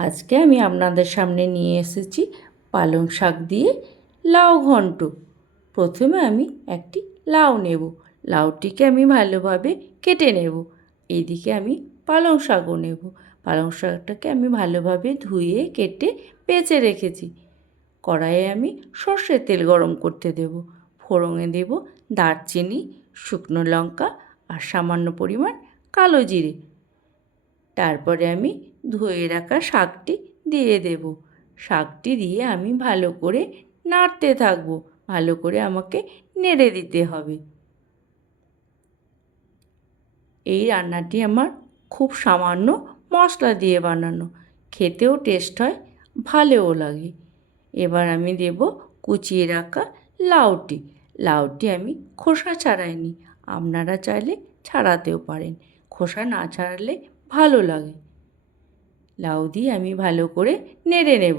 আজকে আমি আপনাদের সামনে নিয়ে এসেছি পালং শাক দিয়ে লাউ ঘন্ট। প্রথমে আমি একটি লাউ নেব, লাউটিকে আমি ভালোভাবে কেটে নেব। এইদিকে আমি পালং শাকও নেব, পালং শাকটাকে আমি ভালোভাবে ধুয়ে কেটে বেছে রেখেছি। কড়াইয়ে আমি সর্ষের তেল গরম করতে দেব, ফোড়নে দেব দারচিনি, শুকনো লঙ্কা আর সামান্য পরিমাণ কালো জিরে। তারপরে আমি ধুয়ে রাখা শাকটি দিয়ে দেব। শাকটি দিয়ে আমি ভালো করে নাড়তে থাকবো, ভালো করে আমাকে নেড়ে দিতে হবে। এই রান্নাটি আমার খুব সামান্য মশলা দিয়ে বানানো, খেতেও টেস্ট হয়, ভালোও লাগে। এবার আমি দেব কুচিয়ে রাখা লাউটি। লাউটি আমি খোসা ছাড়াইনি, আপনারা চাইলে ছাড়াতেও পারেন, খোসা না ছাড়ালে ভালো লাগে। লাউ দিয়ে আমি ভালো করে নেড়ে নেব।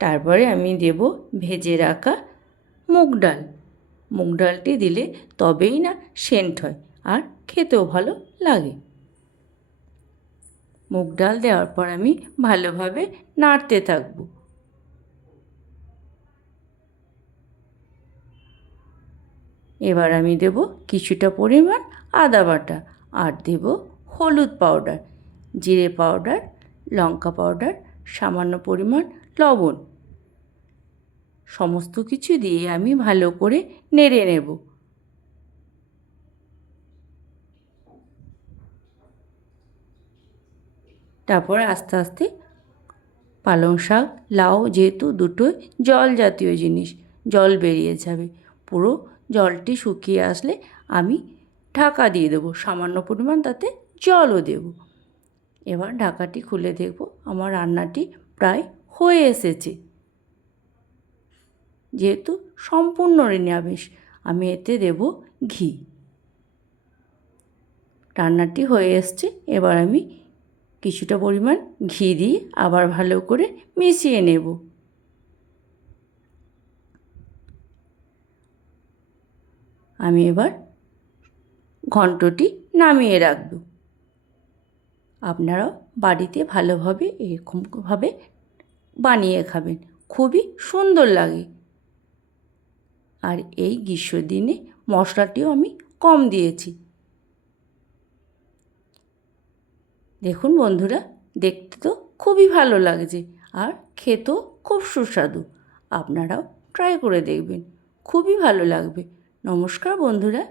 তারপরে আমি দেব ভেজে রাখা মুগ ডাল। মুগ ডালটি দিলে তবেই না সেন্ট হয় আর খেতেও ভালো লাগে। মুগ ডাল দেওয়ার পর আমি ভালোভাবে নাড়তে থাকব। এবার আমি দেব কিছুটা পরিমাণ আদা বাটা, আর দেব হলুদ পাউডার, জিরে পাউডার, লঙ্কা পাউডার, সামান্য পরিমাণ লবণ। সমস্ত কিছু দিয়ে আমি ভালো করে নেড়ে নেব। তারপর আস্তে আস্তে পালং শাক, লাউ যেহেতু দুটোই জল জাতীয় জিনিস, জল বেরিয়ে যাবে। পুরো জলটি শুকিয়ে আসলে আমি ঢাকা দিয়ে দেবো, সামান্য পরিমাণ তাতে জলও দেব। এবার ঢাকাটি খুলে দেখব আমার রান্নাটি প্রায় হয়ে এসেছে। যেহেতু সম্পূর্ণ নিরামিষ, আমি এতে দেব ঘি। রান্নাটি হয়ে এসছে, এবার আমি কিছুটা পরিমাণ ঘি দিয়ে আবার ভালো করে মিশিয়ে নেব। আমি এবার ঘন্টটি নামিয়ে রাখব। আপনারাও বাড়িতে ভালোভাবে এরকমভাবে বানিয়ে খাবেন, খুবই সুন্দর লাগে। আর এই গ্রীষ্মের দিনে মশলাটিও আমি কম দিয়েছি। দেখুন বন্ধুরা, দেখতে তো খুবই ভালো লাগছে আর খেতেও খুব সুস্বাদু। আপনারাও ট্রাই করে দেখবেন, খুবই ভালো লাগবে। নমস্কার বন্ধুরা।